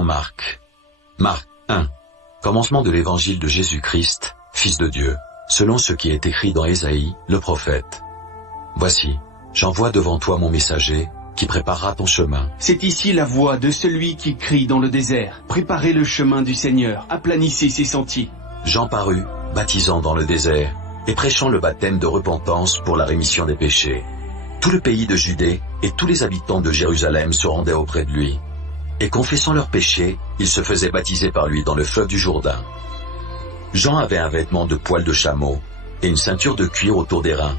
Marc. Marc 1. Commencement de l'évangile de Jésus-Christ, Fils de Dieu, selon ce qui est écrit dans Ésaïe, le prophète. Voici, j'envoie devant toi mon messager, qui préparera ton chemin. C'est ici la voix de celui qui crie dans le désert. Préparez le chemin du Seigneur, aplanissez ses sentiers. Jean parut, baptisant dans le désert, et prêchant le baptême de repentance pour la rémission des péchés. Tout le pays de Judée et tous les habitants de Jérusalem se rendaient auprès de lui. Et confessant leurs péchés, ils se faisaient baptiser par lui dans le fleuve du Jourdain. Jean avait un vêtement de poil de chameau et une ceinture de cuir autour des reins.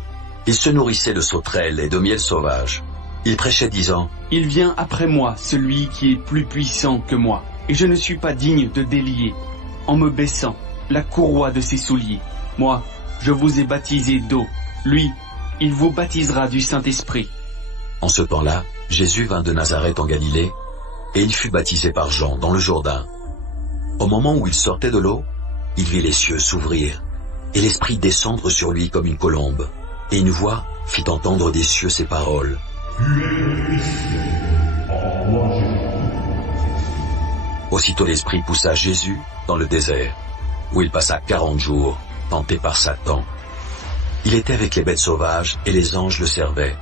Il se nourrissait de sauterelles et de miel sauvage. Il prêchait disant, « Il vient après moi, celui qui est plus puissant que moi, et je ne suis pas digne de délier, en me baissant, la courroie de ses souliers. Moi, je vous ai baptisé d'eau. Lui, il vous baptisera du Saint-Esprit. » En ce temps-là, Jésus vint de Nazareth en Galilée, et il fut baptisé par Jean dans le Jourdain. Au moment où il sortait de l'eau, il vit les cieux s'ouvrir, et l'Esprit descendre sur lui comme une colombe, et une voix fit entendre des cieux ces paroles. Aussitôt l'Esprit poussa Jésus dans le désert, où il passa 40 jours, tenté par Satan. Il était avec les bêtes sauvages, et les anges le servaient.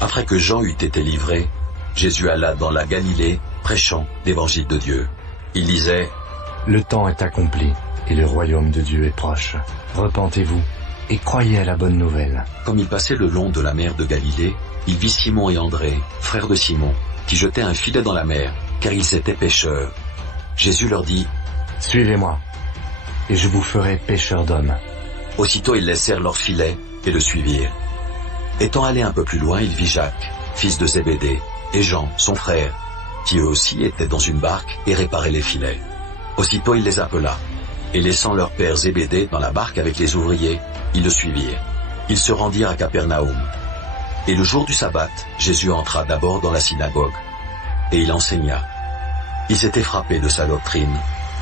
Après que Jean eut été livré, Jésus alla dans la Galilée, prêchant l'évangile de Dieu. Il disait, « Le temps est accompli, et le royaume de Dieu est proche. Repentez-vous, et croyez à la bonne nouvelle. » Comme il passait le long de la mer de Galilée, il vit Simon et André, frères de Simon, qui jetaient un filet dans la mer, car ils étaient pêcheurs. Jésus leur dit, « Suivez-moi, et je vous ferai pêcheurs d'hommes. » Aussitôt ils laissèrent leur filet et le suivirent. Étant allé un peu plus loin, il vit Jacques, fils de Zébédée, et Jean, son frère, qui eux aussi étaient dans une barque et réparaient les filets. Aussitôt il les appela, et laissant leur père Zébédée dans la barque avec les ouvriers, ils le suivirent. Ils se rendirent à Capernaum. Et le jour du sabbat, Jésus entra d'abord dans la synagogue, et il enseigna. Ils étaient frappés de sa doctrine,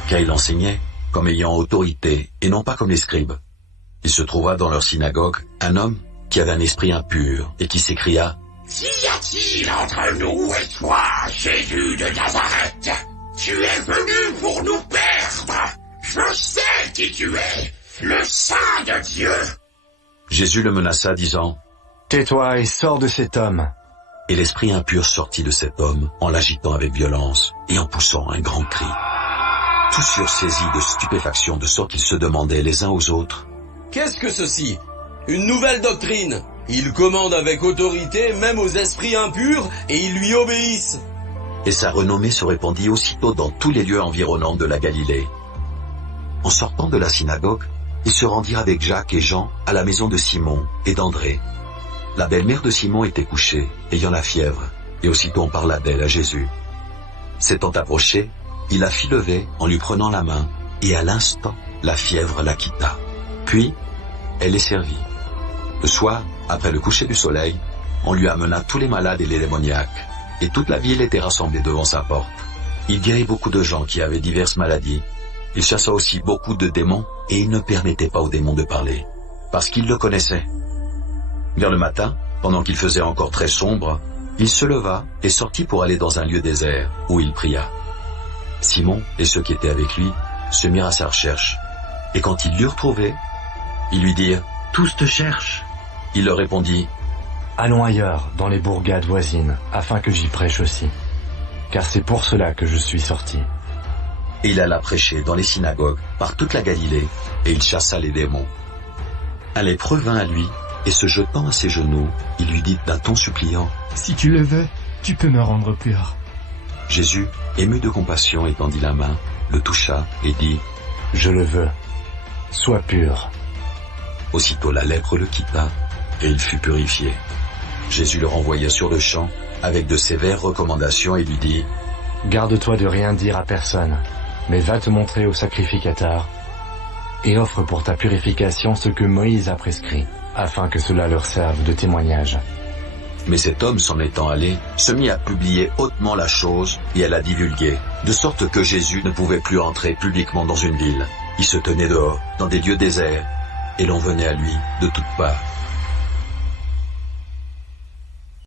car il enseignait comme ayant autorité, et non pas comme les scribes. Il se trouva dans leur synagogue un homme qui avait un esprit impur, et qui s'écria, « Qu'y a-t-il entre nous et toi, Jésus de Nazareth? Tu es venu pour nous perdre. Je sais qui tu es, le Saint de Dieu. » Jésus le menaça, disant, « Tais-toi et sors de cet homme. » Et l'esprit impur sortit de cet homme, en l'agitant avec violence, et en poussant un grand cri. Tous furent saisis de stupéfaction, de sorte qu'ils se demandaient les uns aux autres, « Qu'est-ce que ceci? Une nouvelle doctrine. Il commande avec autorité même aux esprits impurs, et ils lui obéissent. » Et sa renommée se répandit aussitôt dans tous les lieux environnants de la Galilée. En sortant de la synagogue, ils se rendirent avec Jacques et Jean à la maison de Simon et d'André. La belle-mère de Simon était couchée, ayant la fièvre, et aussitôt on parla d'elle à Jésus. S'étant approché, il la fit lever en lui prenant la main, et à l'instant, la fièvre la quitta. Puis, elle les servit. Le soir, après le coucher du soleil, on lui amena tous les malades et les démoniaques, et toute la ville était rassemblée devant sa porte. Il guérit beaucoup de gens qui avaient diverses maladies. Il chassa aussi beaucoup de démons, et il ne permettait pas aux démons de parler, parce qu'il le connaissait. Vers le matin, pendant qu'il faisait encore très sombre, il se leva et sortit pour aller dans un lieu désert, où il pria. Simon et ceux qui étaient avec lui se mirent à sa recherche, et quand ils l'eurent trouvé, ils lui dirent, « Tous te cherchent. » Il leur répondit, « Allons ailleurs, dans les bourgades voisines, afin que j'y prêche aussi, car c'est pour cela que je suis sorti. » Et il alla prêcher dans les synagogues, par toute la Galilée, et il chassa les démons. Un lépreux vint à lui, et se jetant à ses genoux, il lui dit d'un ton suppliant, « Si tu le veux, tu peux me rendre pur. » Jésus, ému de compassion, étendit la main, le toucha et dit, « Je le veux, sois pur. » Aussitôt la lèpre le quitta, et il fut purifié. Jésus le renvoya sur le champ, avec de sévères recommandations, et lui dit, « Garde-toi de rien dire à personne, mais va te montrer au sacrificateur, et offre pour ta purification ce que Moïse a prescrit, afin que cela leur serve de témoignage. » Mais cet homme, s'en étant allé, se mit à publier hautement la chose et à la divulguer, de sorte que Jésus ne pouvait plus entrer publiquement dans une ville. Il se tenait dehors, dans des lieux déserts, et l'on venait à lui de toutes parts.